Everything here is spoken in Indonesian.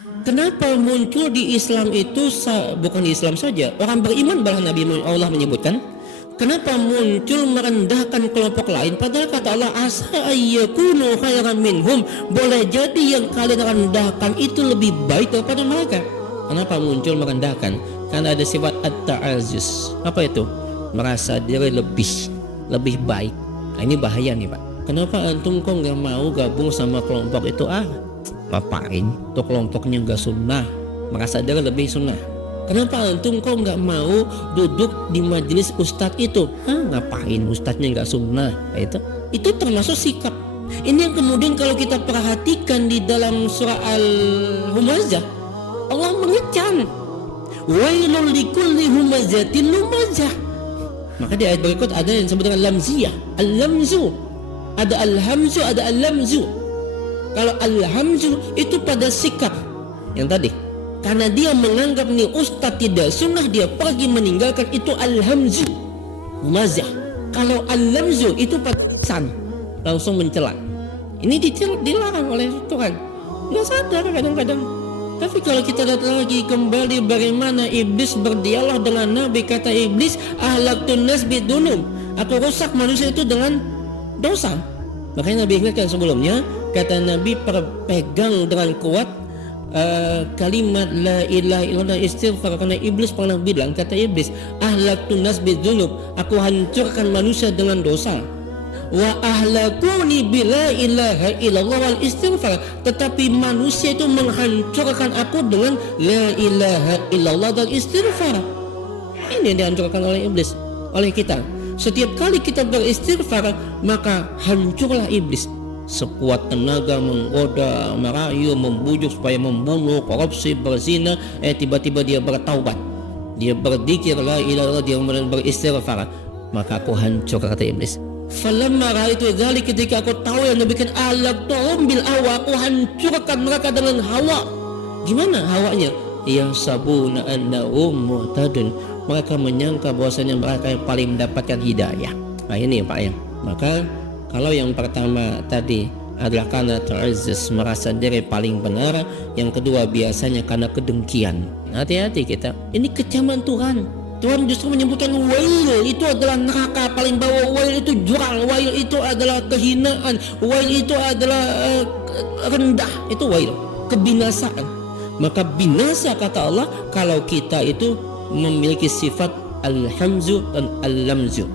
Kenapa muncul di Islam itu bukan di Islam saja, orang beriman bahkan Nabi Allah menyebutkan, kenapa muncul merendahkan kelompok lain padahal kata Allah asa ayyakunu khairan minhum, boleh jadi yang kalian rendahkan itu lebih baik daripada mereka. Kenapa muncul merendahkan? Karena ada sifat at-ta'azus. Apa itu? Merasa diri lebih baik. Nah, ini bahaya nih Pak. Kenapa antum kok nggak mau gabung sama kelompok itu? Ngapain? Tuh kelompoknya nggak sunnah, merasa diri lebih sunnah. Kenapa antum kok nggak mau duduk di majelis ustadz itu? Ngapain? Ustadznya nggak sunnah. Itu termasuk sikap. Ini yang kemudian kalau kita perhatikan di dalam surah Al-Humazah, Allah mengecam wailul likulli humazatin lumazah. Maka di ayat berikut ada yang disebut dengan lamziyah, al-lamzu. Ada al-hamzu, ada al-lamzu. Kalau al-hamzu itu pada sikap yang tadi, karena dia menganggap nih ustaz tidak sunnah, dia pergi meninggalkan, itu al-hamzu humazah. Kalau al-lamzu itu pada lisan, langsung mencela. Ini dilarang oleh Tuhan. Nggak sadar kadang-kadang. Tapi kalau kita lihat lagi kembali bagaimana iblis berdialog dengan Nabi, kata iblis, ahlaktun nas bidunub, aku rusak manusia itu dengan dosa. Makanya Nabi ingatkan sebelumnya, kata Nabi, perpegang dengan kuat kalimat la ilaha illallah, istighfar. Karena iblis pernah bilang, kata iblis, ahlaktun nas bidunub, aku hancurkan manusia dengan dosa. Wa ahlakuni bila ilaha illallah wal istighfar, tetapi manusia itu menghancurkan aku dengan la ilaha illallah dan istighfar. Ini yang dihancurkan oleh iblis, oleh kita. Setiap kali kita beristighfar, maka hancurlah iblis. Sekuat tenaga menggoda, merayu, membujuk supaya membunuh, korupsi, berzina, tiba-tiba dia bertaubat, dia berzikir la ilaha illallah, dia beristighfar, maka aku hancur, kata iblis. Falamma ra'aitu dzalik, ketika aku tahu yang Nabi kan alaqtuhum bil hawa, aku hancurkan mereka dengan hawa. Gimana hawanya? Ya sabuna annahum muhtadun, mereka menyangka bahwasanya mereka yang paling mendapatkan hidayah. Nah ini Pak ya. Maka kalau yang pertama tadi adalah karena ta'azzuz, merasa diri paling benar. Yang kedua biasanya karena kedengkian. Hati-hati kita. Ini kecaman Tuhan. Tuhan justru menyebutkan wail itu adalah neraka paling bawah, wail itu jurang, wail itu adalah kehinaan, wail itu adalah rendah, itu wail, kebinasaan. Maka binasa, kata Allah, kalau kita itu memiliki sifat al-hamzu dan al-lamzu.